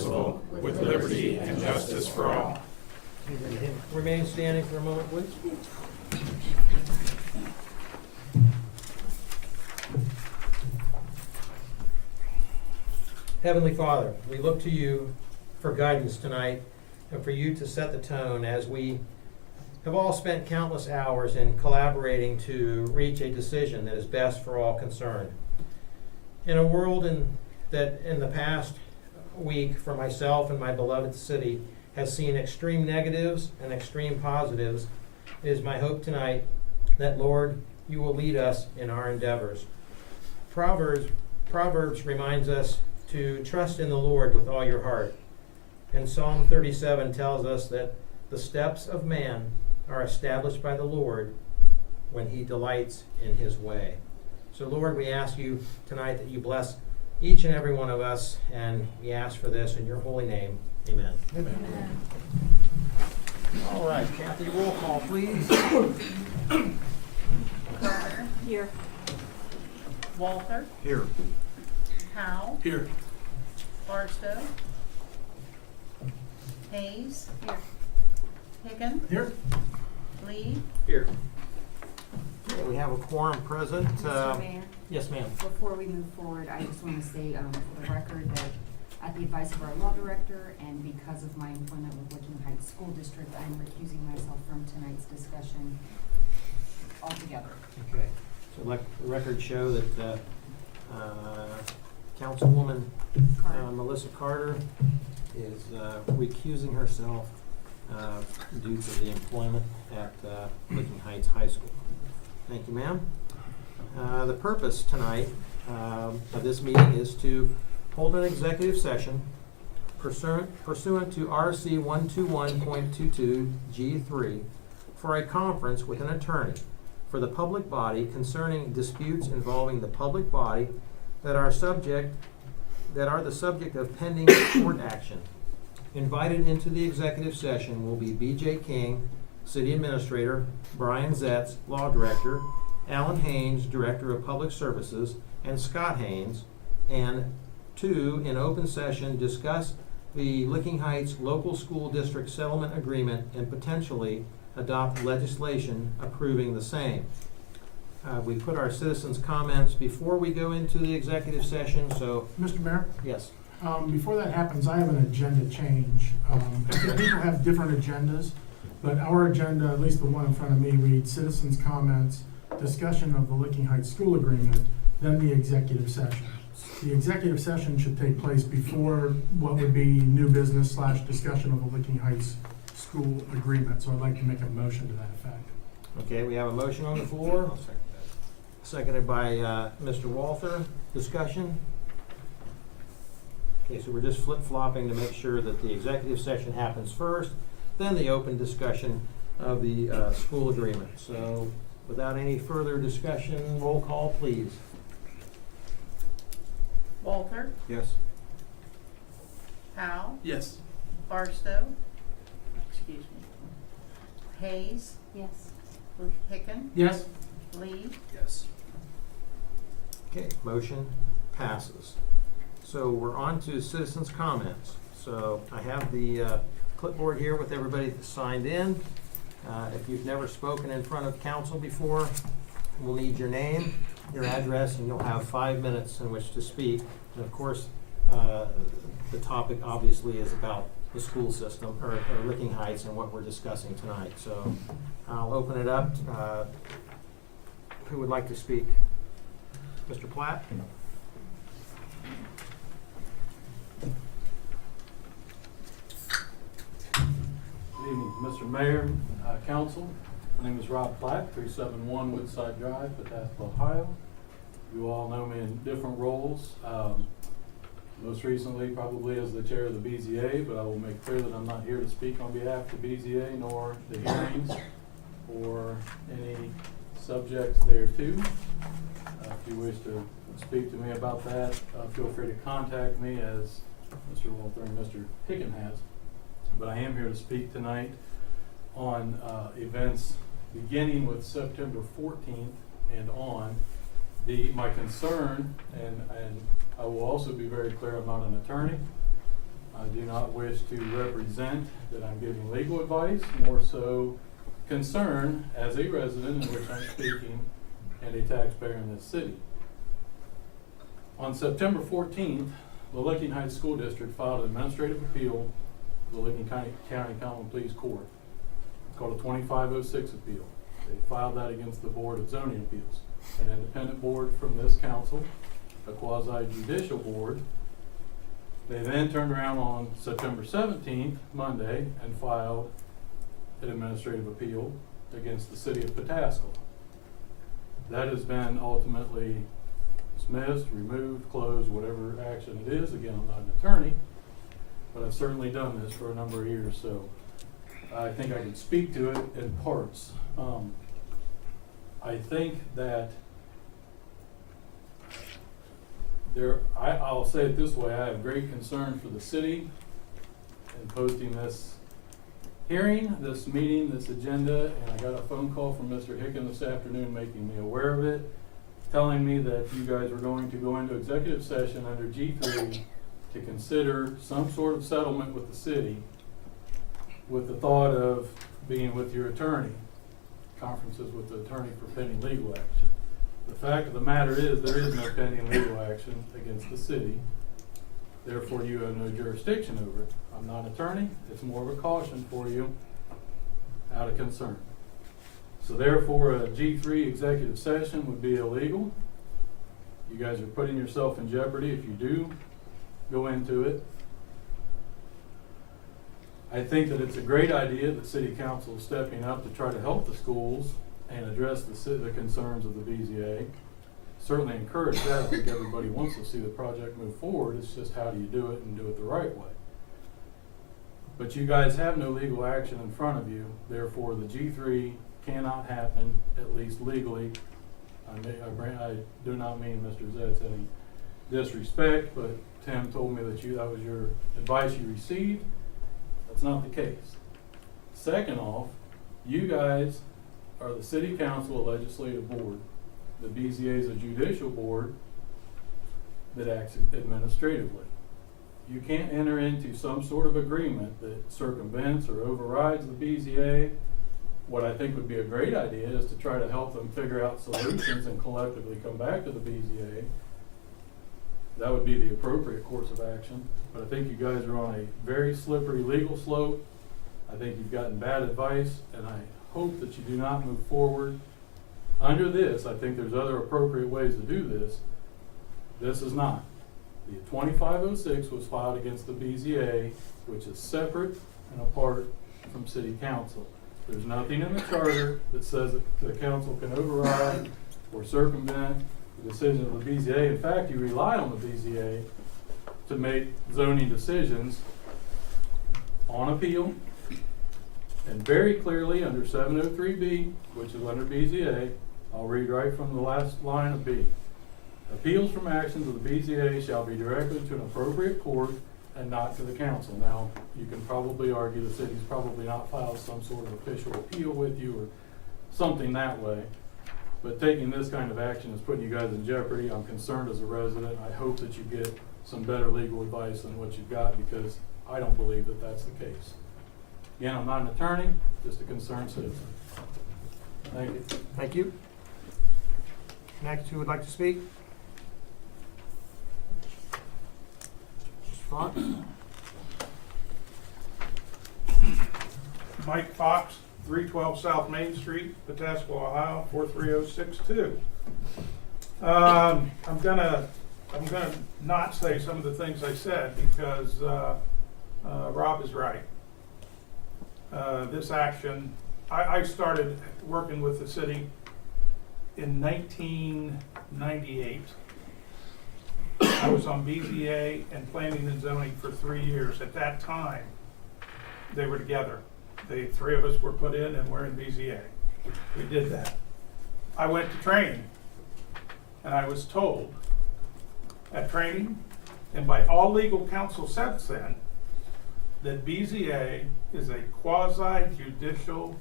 indivisible, with liberty and justice for all. Remain standing for a moment, please. Heavenly Father, we look to you for guidance tonight and for you to set the tone as we have all spent countless hours in collaborating to reach a decision that is best for all concerned. In a world that in the past week for myself and my beloved city has seen extreme negatives and extreme positives, it is my hope tonight that, Lord, you will lead us in our endeavors. Proverbs reminds us to trust in the Lord with all your heart. And Psalm 37 tells us that the steps of man are established by the Lord when he delights in his way. So, Lord, we ask you tonight that you bless each and every one of us, and we ask for this in your holy name. Amen. Amen. All right, Kathy, roll call, please. Garner. Here. Walter. Here. Howe. Here. Barstow. Hayes. Here. Hicken. Here. Lee. Here. Okay, we have a quorum present. Mr. Mayor, Yes, ma'am. before we move forward, I just want to say for the record that at the advice of our law director and because of my employment with Licking Heights School District, I'm recusing myself from tonight's discussion altogether. Okay, so let the record show that Councilwoman Carter. Melissa Carter is recusing herself due to the employment at Licking Heights High School. Thank you, ma'am. The purpose tonight of this meeting is to hold an executive session pursuant to RC 121.22 G3 for a conference with an attorney for the public body concerning disputes involving the public body that are the subject of pending court action. Invited into the executive session will be B.J. King, City Administrator, Brian Zetz, Law Director, Alan Haynes, Director of Public Services, and Scott Haynes, and two, in open session, discuss the Licking Heights Local School District Settlement Agreement and potentially adopt legislation approving the same. We put our citizens' comments before we go into the executive session, so, Mr. Mayor, yes. before that happens, I have an agenda change. People have different agendas, but our agenda, at least the one in front of me, reads citizens' comments, discussion of the Licking Heights School Agreement, then the executive session. The executive session should take place before what would be new business / discussion of the Licking Heights School Agreement, so I'd like to make a motion to that effect. Okay, we have a motion on the floor. Seconded by Mr. Walther. Discussion? Okay, so we're just flip-flopping to make sure that the executive session happens first, then the open discussion of the school agreement. So without any further discussion, roll call, please. Walter. Yes. Howe. Yes. Barstow. Excuse me. Hayes. Yes. Hicken. Yes? Lee. Yes. Okay, motion passes. So we're on to citizens' comments. So I have the clipboard here with everybody that signed in. If you've never spoken in front of council before, we'll need your name, your address, and you'll have 5 minutes in which to speak. And of course, the topic obviously is about the school system, or Licking Heights, and what we're discussing tonight. So I'll open it up. Who would like to speak? Mr. Platt? Good evening, Mr. Mayor, Council. My name is Rob Platt, 371 Woodside Drive, Bethesda, Ohio. You all know me in different roles. Most recently, probably as the chair of the BZA, but I will make clear that I'm not here to speak on behalf of the BZA nor the hearings or any subjects thereto. If you wish to speak to me about that, feel free to contact me as Mr. Walter and Mr. Hicken has. But I am here to speak tonight on events beginning with September 14th and on. My concern, and I will also be very clear, I'm not an attorney. I not wish to represent that I'm giving legal advice, more so concern as a resident in which I'm speaking and a taxpayer in this city. On September 14th, the Licking Heights School District filed an administrative appeal to the Licking County Common Pleas Court. It's called a 2506 appeal. They filed that against the Board of Zoning Appeals, an independent board from this council, a quasi-judicial board. They then turned around on September 17th, Monday, and filed an administrative appeal against the city of Pataskala. That has been ultimately dismissed, removed, closed, whatever action it is. Again, I'm not an attorney, but I've certainly done this for a number of years, so I think I can speak to it in parts. I think that I'll say it this way, I have great concern for the city in posting this hearing, this meeting, this agenda, and I got a phone call from Mr. Hicken this afternoon making me aware of it, telling me that you guys were going to go into executive session under G3 to consider some sort of settlement with the city with the thought of being with your attorney, conferences with the attorney for pending legal action. The fact of the matter is there is no pending legal action against the city. Therefore, you have no jurisdiction over it. I'm not an attorney. It's more of a caution for you out of concern. So therefore, a G3 executive session would be illegal. You guys are putting yourself in jeopardy if you do go into it. I think that it's a great idea that City Council is stepping up to try to help the schools and address the concerns of the BZA. Certainly encourage that. I think everybody wants to see the project move forward. It's just how do you do it and do it the right way. But you guys have no legal action in front of you. Therefore, the G3 cannot happen, at least legally. I do not mean Mr. Zetz any disrespect, but Tim told me that that was your advice you received. That's not the case. Second off, you guys are the City Council, a legislative board. The BZA is a judicial board that acts administratively. You can't enter into some sort of agreement that circumvents or overrides the BZA. What I think would be a great idea is to try to help them figure out solutions and collectively come back to the BZA. That would be the appropriate course of action. But I think you guys are on a very slippery legal slope. I think you've gotten bad advice, and I hope that you do not move forward under this. I think there's other appropriate ways to do this. This is not. The 2506 was filed against the BZA, which is separate and apart from City Council. There's nothing in the charter that says that the council can override or circumvent the decision of the BZA. In fact, you rely on the BZA to make zoning decisions on appeal, and very clearly under 703B, which is under BZA, I'll read right from the last line of B. Appeals from actions of the BZA shall be directed to an appropriate court and not to the council. Now, you can probably argue the city's probably not filed some sort of official appeal with you or something that way. But taking this kind of action is putting you guys in jeopardy. I'm concerned as a resident. I hope that you get some better legal advice than what you've got, because I don't believe that that's the case. Again, I'm not an attorney, just a concerned citizen. Thank you. Thank you. Next, who would like to speak? Mr. Fox? Mike Fox, 312 South Main Street, Pataskala, Ohio, 43062. I'm gonna not say some of the things I said because Rob is right. This action, I started working with the city in 1998. I was on BZA and planning and zoning for 3 years. At that time, they were together. The three of us were put in and we're in BZA. We did that. I went to training and I was told at training and by all legal counsel since then that BZA is a quasi-judicial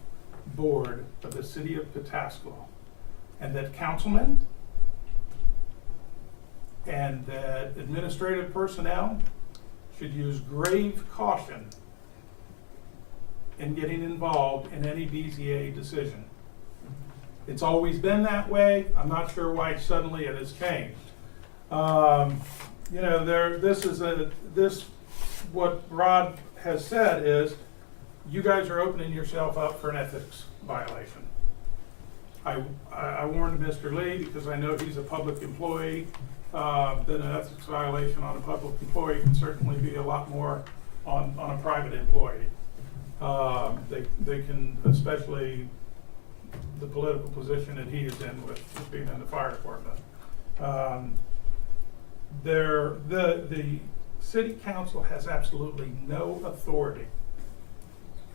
board of the city of Pataskala, and that councilmen and that administrative personnel should use grave caution in getting involved in any BZA decision. It's always been that way. I'm not sure why suddenly it has changed. You know, what Rod has said is, you guys are opening yourself up for an ethics violation. I warned Mr. Lee because I know he's a public employee, that an ethics violation on a public employee can certainly be a lot more on a private employee. They can, especially the political position that he is in with being in the fire department. The city council has absolutely no authority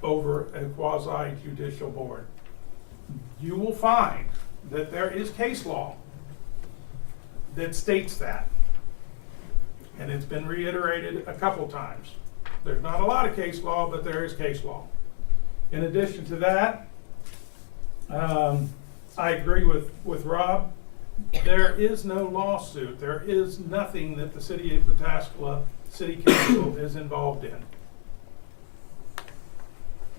over a quasi-judicial board. You will find that there is case law that states that, and it's been reiterated a couple times. There's not a lot of case law, but there is case law. In addition to that, I agree with Rob. There is no lawsuit. There is nothing that the city of Pataskala City Council is involved in.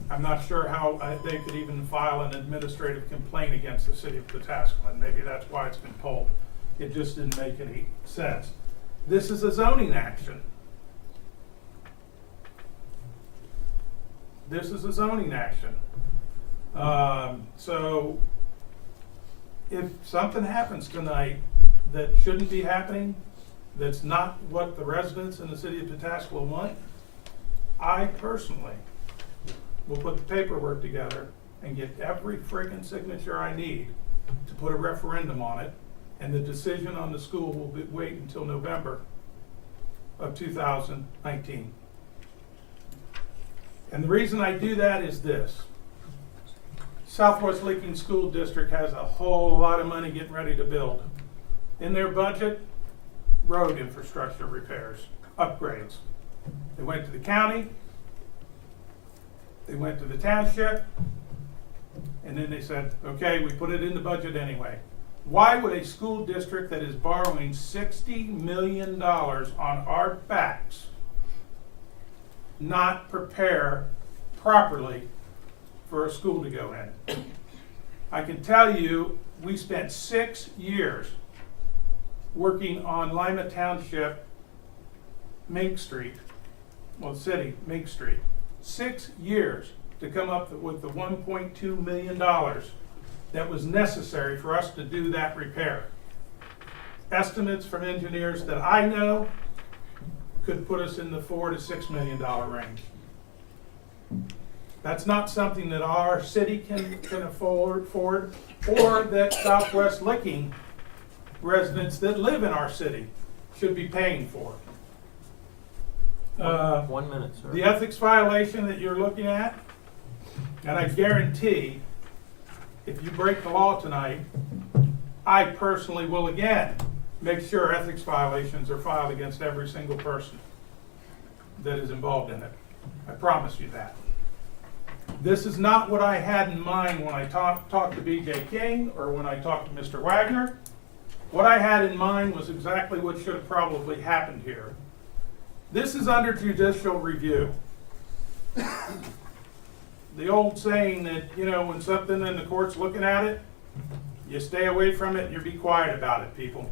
I'm not sure how they could even file an administrative complaint against the city of Pataskala, and maybe that's why it's been pulled. It just didn't make any sense. This is a zoning action. This is a zoning action. So if something happens tonight that shouldn't be happening, that's not what the residents in the city of Pataskala want, I personally will put the paperwork together and get every friggin' signature I need to put a referendum on it, and the decision on the school will wait until November of 2019. And the reason I do that is this. Southwest Licking School District has a whole lot of money getting ready to build. In their budget, road infrastructure repairs, upgrades. They went to the county, they went to the township, and then they said, okay, we put it in the budget anyway. Why would a school district that is borrowing $60 million on our backs not prepare properly for a school to go in? I can tell you, we spent 6 years working on Lima Township, Mink Street, well, city, Mink Street. 6 years to come up with the $1.2 million that was necessary for us to do that repair. Estimates from engineers that I know could put us in the $4 to $6 million range. That's not something that our city can afford, or that Southwest Licking residents that live in our city should be paying for. 1 minute, sir. The ethics violation that you're looking at, and I guarantee if you break the law tonight, I personally will again make sure ethics violations are filed against every single person that is involved in it. I promise you that. This is not what I had in mind when I talked to BJ King or when I talked to Mr. Wagner. What I had in mind was exactly what should have probably happened here. This is under judicial review. The old saying that, you know, when something in the court's looking at it, you stay away from it and you be quiet about it, people.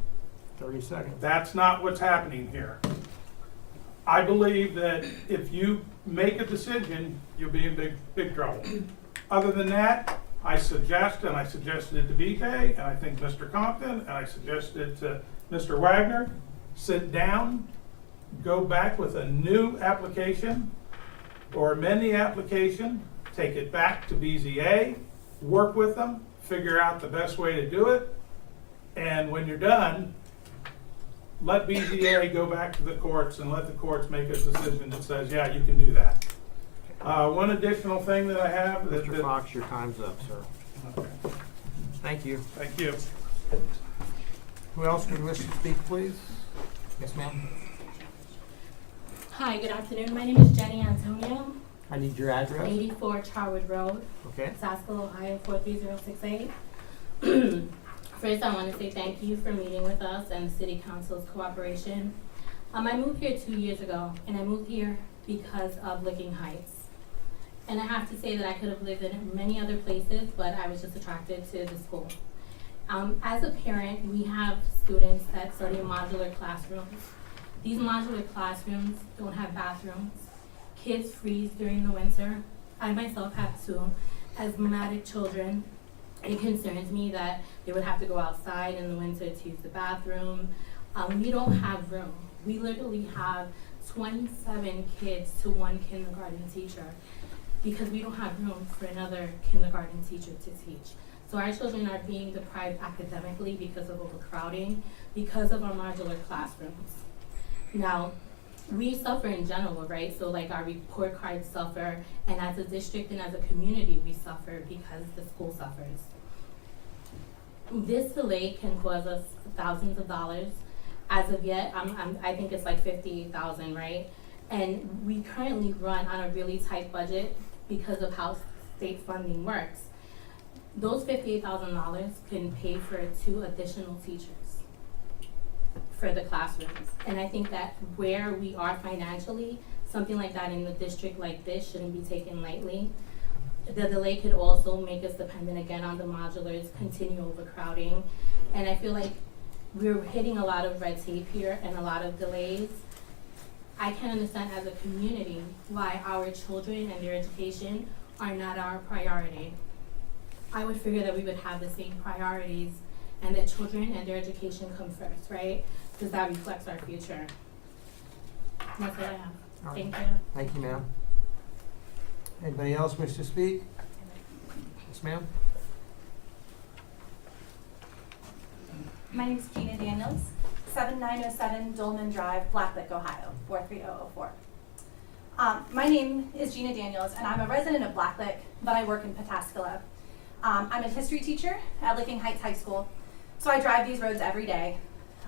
30 seconds. That's not what's happening here. I believe that if you make a decision, you'll be in big trouble. Other than that, I suggest, and I suggested it to BJ, and I think Mr. Compton, and I suggested it to Mr. Wagner, sit down, go back with a new application, or amend the application, take it back to BZA, work with them, figure out the best way to do it, and when you're done, let BZA go back to the courts and let the courts make a decision that says, yeah, you can do that. One additional thing that I have. Mr. Fox, your time's up, sir. Okay. Thank you. Thank you. Who else would wish to speak, please? Yes, ma'am. Hi, good afternoon. My name is Jenny Antonio, I need your address. 84 Charwood Road, Okay. Saskell, Ohio 43068. First, I want to say thank you for meeting with us and the City Council's cooperation. I moved here 2 years ago, and I moved here because of Licking Heights. And I have to say that I could have lived in many other places, but I was just attracted to the school. As a parent, we have students that study in modular classrooms. These modular classrooms don't have bathrooms. Kids freeze during the winter. I myself have 2 asthmatic children. It concerns me that they would have to go outside in the winter to use the bathroom. We don't have room. We literally have 27 kids to 1 kindergarten teacher because we don't have room for another kindergarten teacher to teach. So our children are being deprived academically because of overcrowding, because of our modular classrooms. Now, we suffer in general, right? So like our report cards suffer, and as a district and as a community, we suffer because the school suffers. This delay can cause us thousands of dollars. As of yet, I think it's like $58,000, right? And we currently run on a really tight budget because of how state funding works. Those $58,000 can pay for 2 additional teachers for the classrooms. And I think that where we are financially, something like that in a district like this shouldn't be taken lightly. The delay could also make us dependent again on the modulars, continue overcrowding. And I feel like we're hitting a lot of red tape here and a lot of delays. I can understand as a community why our children and their education are not our priority. I would figure that we would have the same priorities and that children and their education come first, right? Because that reflects our future. That's what I have. All right. Thank you. Thank you, ma'am. Anybody else wish to speak? Yes, ma'am? My name is Gina Daniels, 7907 Dolman Drive, Blacklick, Ohio, 43004. My name is Gina Daniels, and I'm a resident of Blacklick, but I work in Pataskala. I'm a history teacher at Licking Heights High School, so I drive these roads every day.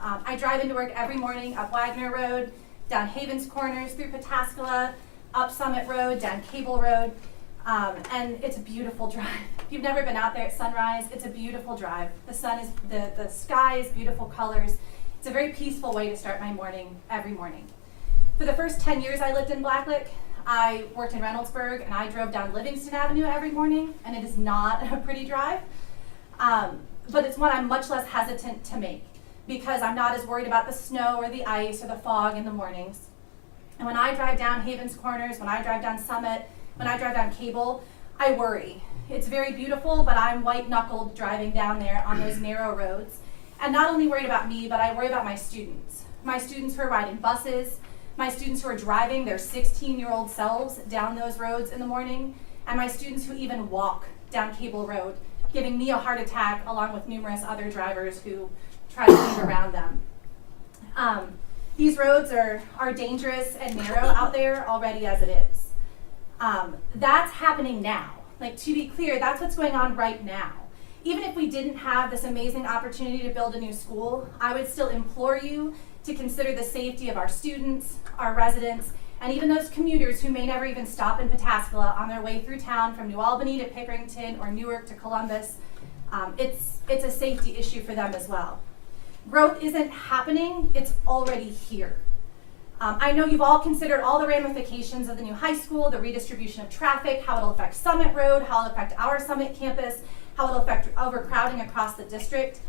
I drive into work every morning up Wagner Road, down Havens Corners, through Pataskala, up Summit Road, down Cable Road, and it's a beautiful drive. If you've never been out there at sunrise, it's a beautiful drive. The sun is, the sky is beautiful colors. It's a very peaceful way to start my morning every morning. For the first 10 years I lived in Blacklick, I worked in Reynoldsburg and I drove down Livingston Avenue every morning, and it is not a pretty drive, but it's one I'm much less hesitant to make because I'm not as worried about the snow or the ice or the fog in the mornings. And when I drive down Havens Corners, when I drive down Summit, when I drive down Cable, I worry. It's very beautiful, but I'm white-knuckled driving down there on those narrow roads. And not only worried about me, but I worry about my students. My students who are riding buses, my students who are driving their 16-year-old selves down those roads in the morning, and my students who even walk down Cable Road, giving me a heart attack along with numerous other drivers who try to weave around them. These roads are dangerous and narrow out there already as it is. That's happening now. Like, to be clear, that's what's going on right now. Even if we didn't have this amazing opportunity to build a new school, I would still implore you to consider the safety of our students, our residents, and even those commuters who may never even stop in Pataskala on their way through town from New Albany to Pickerington or Newark to Columbus. It's a safety issue for them as well. Growth isn't happening, it's already here. I know you've all considered all the ramifications of the new high school, the redistribution of traffic, how it'll affect Summit Road, how it'll affect our Summit campus, how it'll affect overcrowding across the district.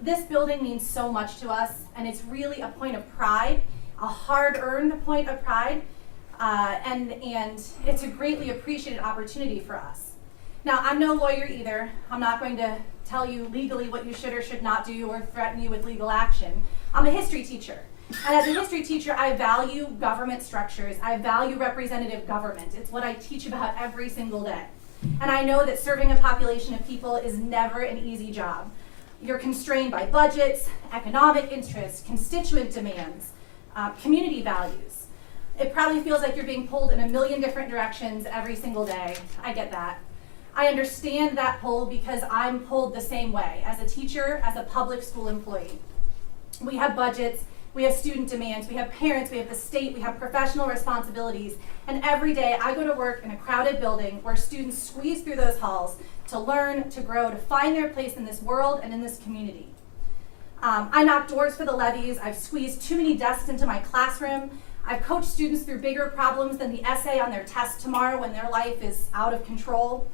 This building means so much to us, and it's really a point of pride, a hard-earned point of pride, and it's a greatly appreciated opportunity for us. Now, I'm no lawyer either. I'm not going to tell you legally what you should or should not do or threaten you with legal action. I'm a history teacher. And as a history teacher, I value government structures. I value representative government. It's what I teach about every single day. And I know that serving a population of people is never an easy job. You're constrained by budgets, economic interests, constituent demands, community values. It probably feels like you're being pulled in a million different directions every single day. I get that. I understand that pull because I'm pulled the same way as a teacher, as a public school employee. We have budgets, we have student demands, we have parents, we have the state, we have professional responsibilities, and every day I go to work in a crowded building where students squeeze through those halls to learn, to grow, to find their place in this world and in this community. I knocked doors for the levies. I've squeezed too many desks into my classroom. I've coached students through bigger problems than the essay on their test tomorrow when their life is out of control.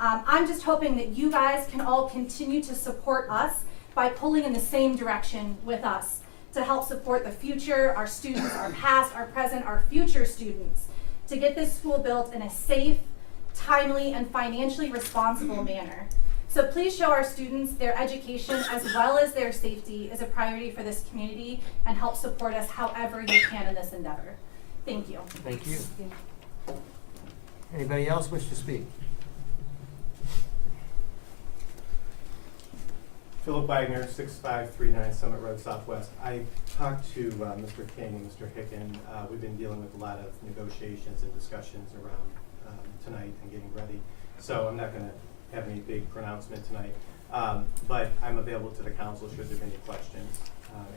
I'm just hoping that you guys can all continue to support us by pulling in the same direction with us to help support the future, our students, our past, our present, our future students, to get this school built in a safe, timely, and financially responsible manner. So please show our students their education as well as their safety is a priority for this community and help support us however you can in this endeavor. Thank you. Thank you. Anybody else wish to speak? Philip Wagner, 6539 Summit Road Southwest. I talked to Mr. King and Mr. Hicken. We've been dealing with a lot of negotiations and discussions around tonight and getting ready. So I'm not going to have any big pronouncement tonight. But I'm available to the council should there be any questions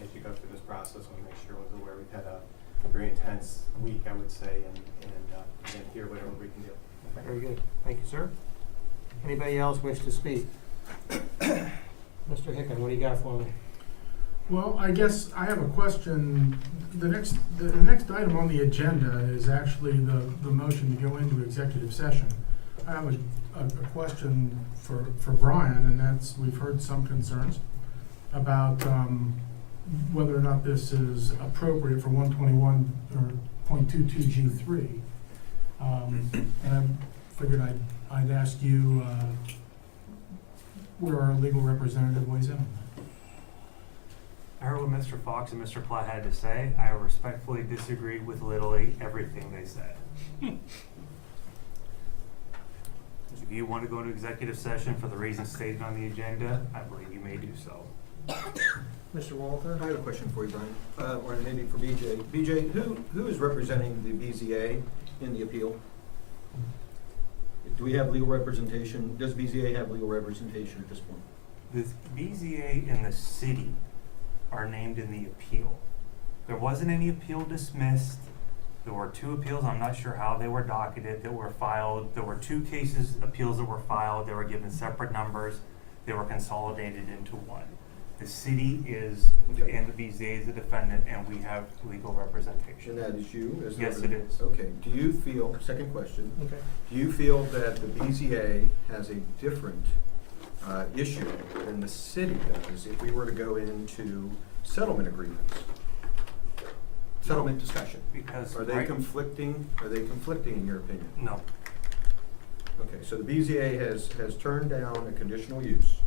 as you go through this process. I want to make sure everyone's aware we've had a very intense week, I would say, and hear whatever we can do. Very good. Thank you, sir. Anybody else wish to speak? Mr. Hicken, what do you got for me? Well, I guess I have a question. The next item on the agenda is actually the motion to go into executive session. I have a question for Brian, and that's, we've heard some concerns about whether or not this is appropriate for 121 or .22 G3. And I figured I'd ask you where our legal representative weighs in on that. I heard what Mr. Fox and Mr. Platt had to say. I respectfully disagreed with literally everything they said. If you want to go into executive session for the reasons stated on the agenda, I believe you may do so. Mr. Walter? I have a question for you, Brian, or maybe for BJ. BJ, who is representing the BZA in the appeal? Do we have legal representation? Does BZA have legal representation at this point? The BZA and the city are named in the appeal. There wasn't any appeal dismissed. There were 2 appeals. I'm not sure how they were docketed, that were filed. There were 2 appeals that were filed. They were given separate numbers. They were consolidated into one. The city is, and the BZA is the defendant, and we have legal representation. And that is you? As the Yes, it representative? is. Okay. Do you feel, second question, Okay. do you feel that the BZA has a different issue than the city does if we were to go into settlement agreements? Settlement discussion? Because Are they conflicting in your opinion? No. Okay, so the BZA has turned down a conditional use.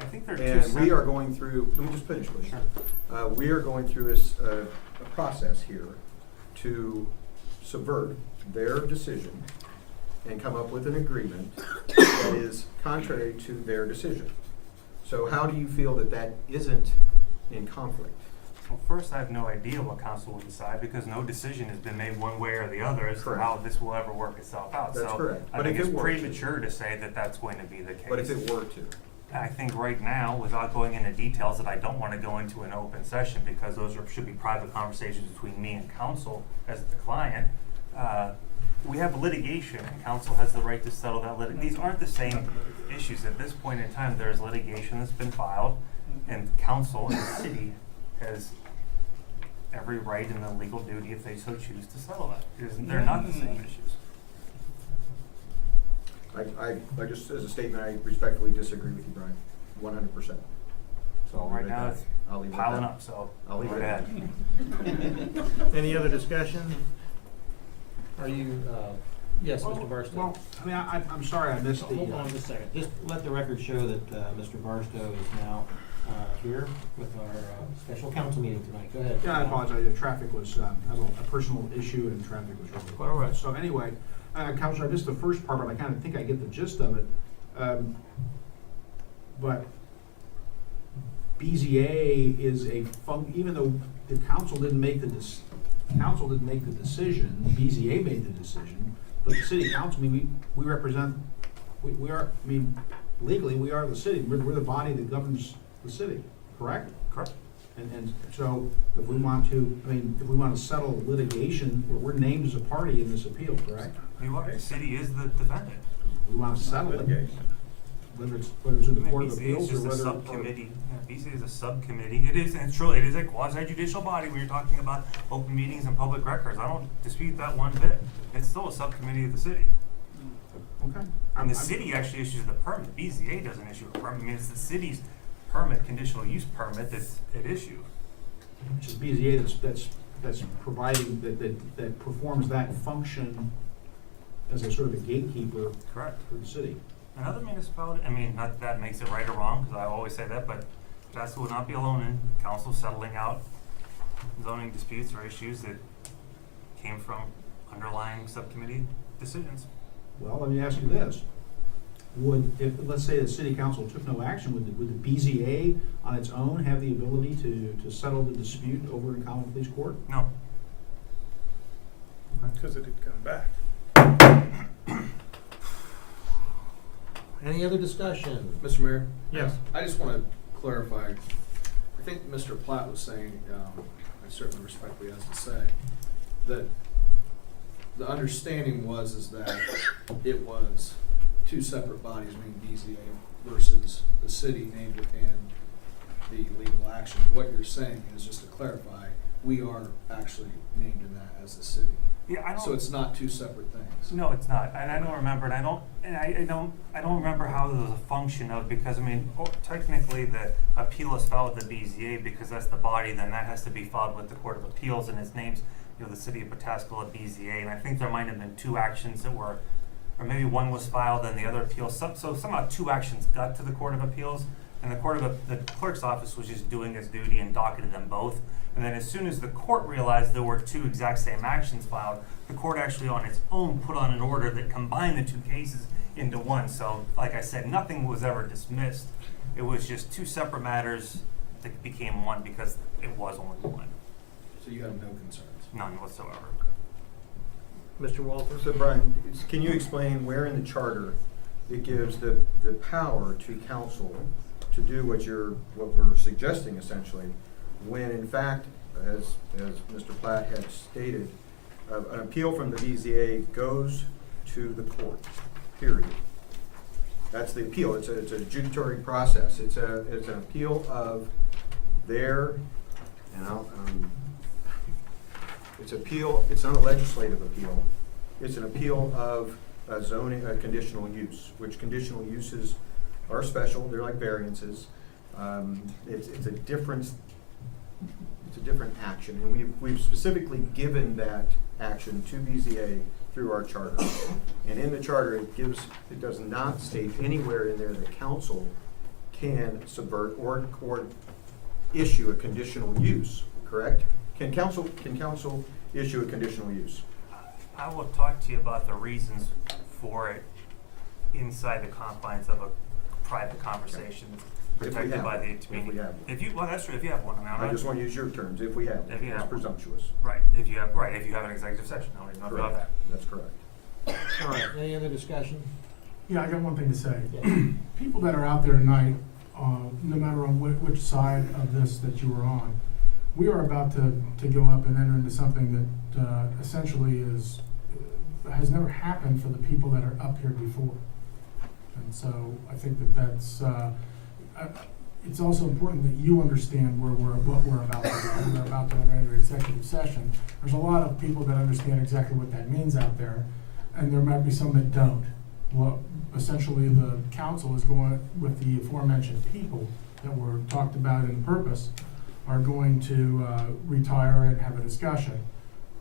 I think they're And we are going through, let me just finish, please. Sure. We are going through a process here to subvert their decision and come up with an agreement that is contrary to their decision. So how do you feel that that isn't in conflict? Well, first, I have no idea what council will decide because no decision has been made one way or the other as to Correct. how this will ever work itself out. That's So correct. I But think if it's it were to- premature to say that that's going to be the case. But if it were to? I think right now, without going into details that I don't want to go into an open session because those should be private conversations between me and council as the client, we have litigation and council has the right to settle that litigation. These aren't the same issues. At this point in time, there's litigation that's been filed and council and the city has every right and the legal duty if they so choose to settle that. Because they're not the same issues. I just, as a statement, I respectfully disagree with you, Brian, 100%. So I'll Right leave it at now that. it's I'll leave it at piling that. up, so I'll leave go it at ahead. Any other discussion? Are you, yes, Mr. Barstow? Well, I mean, I'm sorry I missed the. Hold on just a second. Just let the record show that Mr. Barstow is now here with our special council meeting tonight. Go ahead. Yeah, I apologize, the traffic was, I have a personal issue and traffic was really. Quite all right. So anyway, Counselor, I missed the first part, but I kinda think I get the gist of it. But BZA is even though the council didn't make the decision, BZA made the decision, but the city council, I mean, we represent, we are, I mean, legally, we are the city, we're the body that governs the city, correct? Correct. And so if we want to settle litigation, we're named as a party in this appeal, correct? You are. The city is the defendant. We want to settle it. whether it's in the Court of BZA is Appeals or just a whether. subcommittee. Yeah, BZA is a subcommittee. It is, and it's true, it is a quasi judicial body when you're talking about open meetings and public records. I don't dispute that one bit. It's still a subcommittee of the city. Okay. And the city actually issues the permit. BZA doesn't issue a permit. I mean, it's the city's permit, conditional use permit that's at issue. Which is BZA that's providing, that performs that function as a sort of a gatekeeper Correct. for the city. Another municipality, I mean, not that that makes it right or wrong, because I always say that, but Chaska would not be alone in council settling out zoning disputes or issues that came from underlying subcommittee decisions. Well, let me ask you this. Let's say the city council took no action, would the BZA on its own have the ability to settle the dispute over in common police court? No. Because it had come back. Any other discussion? Mr. Mayor? Yes. I just want to clarify, I think Mr. Platt was saying, I certainly respect what he has to say, that the understanding is that it was two separate bodies, meaning BZA versus the city named within the legal action. What you're saying is, just to clarify, we are actually named in that as the city. Yeah, I don't. So it's not two separate things. No, it's not, and I don't remember, and I don't remember how there was a function of, because I mean, technically the appeal is filed with the BZA because that's the body, then that has to be filed with the Court of Appeals, and its name's, you know, the city of Pataskala BZA, and I think there might have been two actions that were, or maybe one was filed and the other appeal, so somehow two actions got to the Court of Appeals, and the clerk's office was just doing its duty and docketed them both. And then as soon as the court realized there were two exact same actions filed, the court actually on its own put on an order that combined the two cases into one. So, like I said, nothing was ever dismissed. It was just two separate matters that became one because it was only one. So you have no concerns? None whatsoever. Mr. Walters? So Brian, can you explain where in the charter it gives the power to council to do what we're suggesting essentially, when in fact, as Mr. Platt had stated, an appeal from the BZA goes to the court, period. That's the appeal. It's a adjudicatory process. It's an appeal of their, it's not a legislative appeal. It's an appeal of a zoning, a conditional use, which conditional uses are special. They're like variances. It's a different action, and we've specifically given that action to BZA through our charter. And in the charter, it does not state anywhere in there that council can subvert or issue a conditional use, correct? Can council issue a conditional use? I will talk to you about the reasons for it inside the confines of a private conversation protected by the If we have one. Well, that's true. If you have one, I just want to use your terms, if we have one. If you have It's one. presumptuous. right. If you have an executive session, no, not about that. That's correct. All right, any other discussion? Yeah, I got one thing to say. Yeah. People that are out there tonight, no matter on which side of this that you are on, we are about to go up and enter into something that essentially has never happened for the people that are up here before. And so I think that's it's also important that you understand what we're about to do. We're about to enter into executive session. There's a lot of people that understand exactly what that means out there, and there might be some that don't. Well, essentially, the council is going, with the aforementioned people that were talked about in the purpose, are going to retire and have a discussion.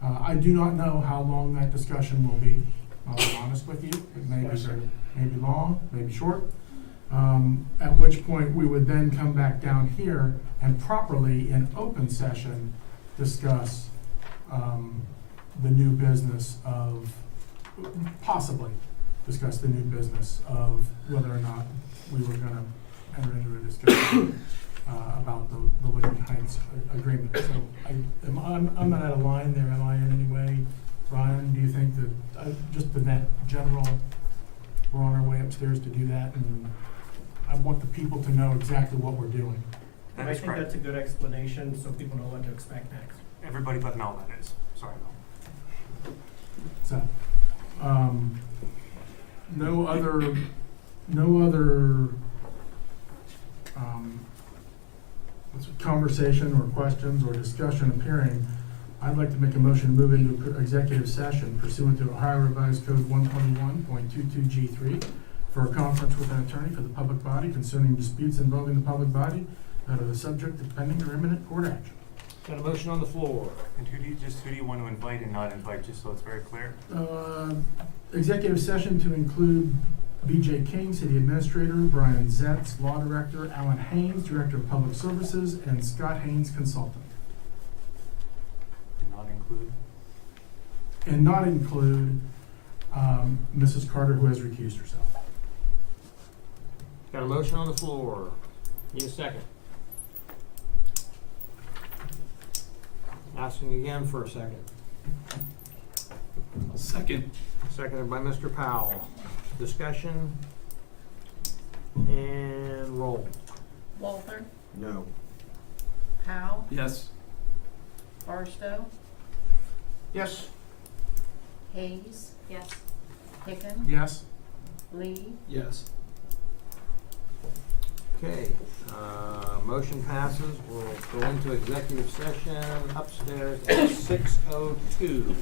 I do not know how long that discussion will be. I'll be honest with you. It may be long, maybe short. At which point we would then come back down here and properly in open session discuss the new business of, possibly discuss the new business of whether or not we were gonna enter into a discussion about the Licking Heights agreement. So I'm not out of line there, am I in any way? Brian, do you think that, just the net general, we're on our way upstairs to do that, and I want the people to know exactly what we're doing. That I is think correct. that's a good explanation, so people know what to expect next. Everybody but Mel, that is. Sorry, Mel. So, no other no other, conversation or questions or discussion appearing, I'd like to make a motion to move into executive session pursuant to Ohio Revised Code 121.22G3 for a conference with an attorney for the public body concerning disputes involving the public body that are the subject of pending or imminent court action. Got a motion on the floor. And who do you want to invite and not invite, just so it's very clear? Executive session to include BJ King, City Administrator, Brian Zetz, Law Director, Alan Haynes, Director of Public Services, and Scott Haynes, Consultant. And not include? And not include Mrs. Carter, who has recused herself. Got a motion on the floor. Need a second. Asking again for a second. Second. Seconded by Mr. Powell. Discussion and roll. Walter, No. Powell, Yes. Barstow, Yes. Hayes, Yes. Hicken, Yes? Lee, Yes. Okay, motion passes. We'll go into executive session upstairs at 6:02.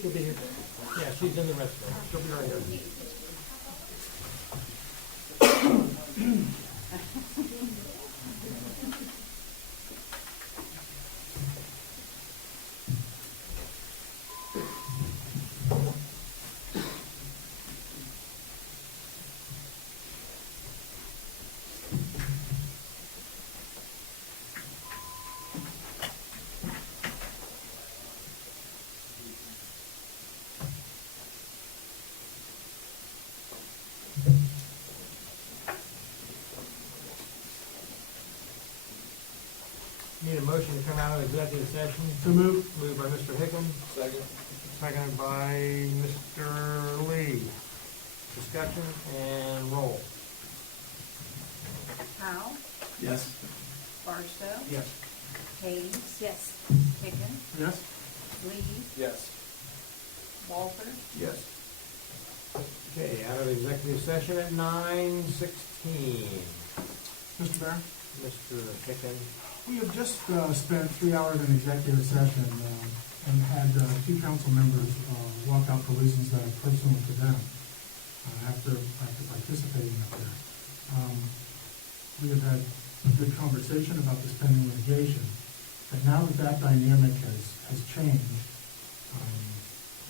She'll be here. Yeah, she's in the restroom. She'll be right here. Need a motion to come out of executive session. So move. Moved by Mr. Hicken. Second. Seconded by Mr. Lee. Discussion and roll. Powell, Yes. Barstow, Yes. Hayes, Yes. Hicken, Yes? Lee, Yes. Walter, Yes. Okay, out of executive session at 9:16. Mr. Mayor? Mr. Hicken. We have just spent 3 hours in executive session and had 2 council members walk out for reasons that are personal to them after participating up there. We have had a good conversation about this pending litigation, but now that that dynamic has changed,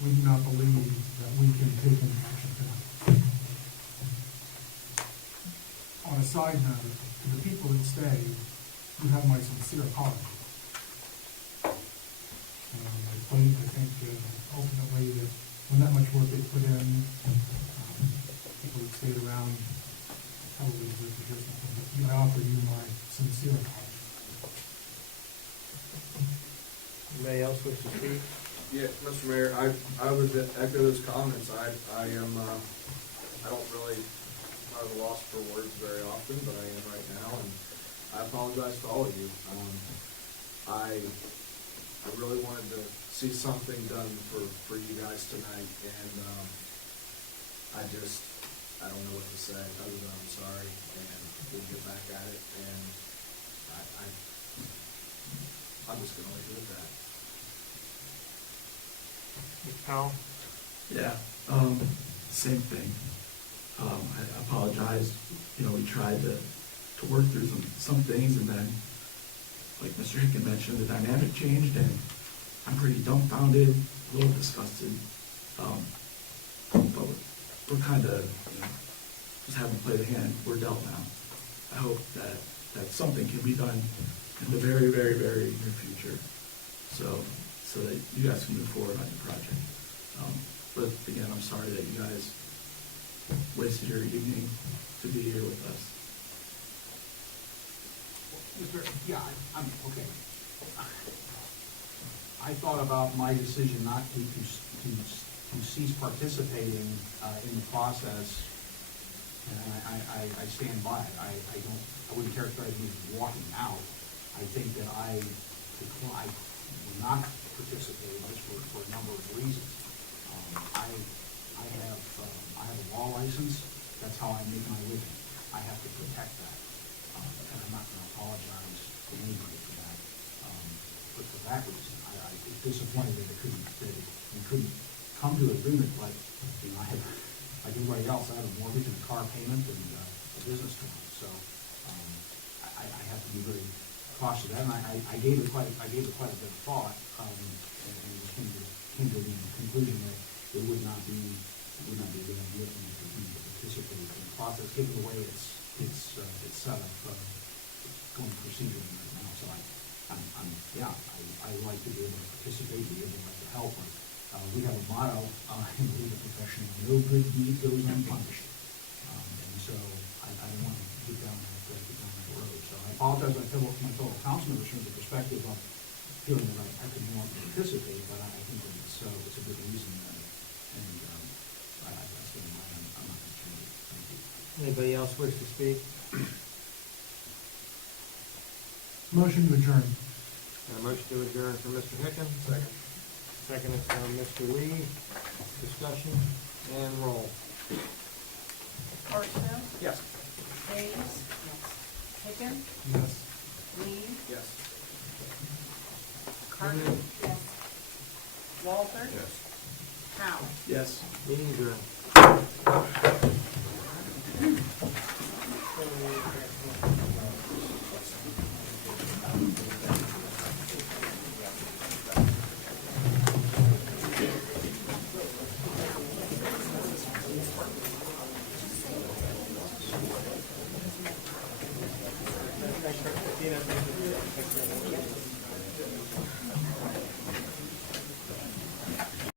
we do not believe that we can take any action tonight. On a side note, to the people that stayed, you have my sincere apology. I think ultimately that when that much work is put in, people that stayed around probably deserve to hear something, but I offer you my sincere apologies. Anybody else wish to speak? Yeah, Mr. Mayor, I would echo those comments. I don't really have a loss for words very often, but I am right now, and I apologize to all of you. I really wanted to see something done for you guys tonight, and I don't know what to say other than I'm sorry, and we'll get back at it, and I'm just gonna leave it at that. Mr. Powell? Yeah, same thing. I apologize, we tried to work through some things, and then, like Mr. Hicken mentioned, the dynamic changed, and I'm pretty dumbfounded, a little disgusted. But we're kind of, just having to play the hand we're dealt now. I hope that something can be done in the very, very, very near future, so that you guys can move forward on your project. But again, I'm sorry that you guys wasted your evening to be here with us. Yeah, I'm, okay. I thought about my decision not to cease participating in the process, and I stand by it. I wouldn't characterize me as walking out. I think that I will not participate in this for a number of reasons. I have a law license. That's how I make my living. I have to protect that, and I'm not going to apologize to anybody for that. But for that reason, I was disappointed that we couldn't come to an agreement. But I have, like everybody else, I have a mortgage and a car payment and a business to run. So I have to be very cautious of that. And I gave it quite a bit of thought, and came to the conclusion that it would not be a good idea for me to continue to participate in the process, given the way it's set up, going procedurally right now. So I like to be able to participate, be able to help. But we have a motto in the legal profession: no good deed goes unpunished. And so I don't want to get down that road. So I apologize to my fellow council members from the perspective of feeling that I could no longer participate, but I think that it's a good reason, and I stand by. I'm not going to change it. Thank you. Anybody else wish to speak? Motion to adjourn. A motion to adjourn from Mr. Hicken. Second. Second is from Mr. Lee. Discussion and roll. Barstow, Yes. Hayes, Hicken, Yes. Lee, Yes. Carter, Yes. Walter, Yes. Powell. Yes. Meeting adjourned. Thank you.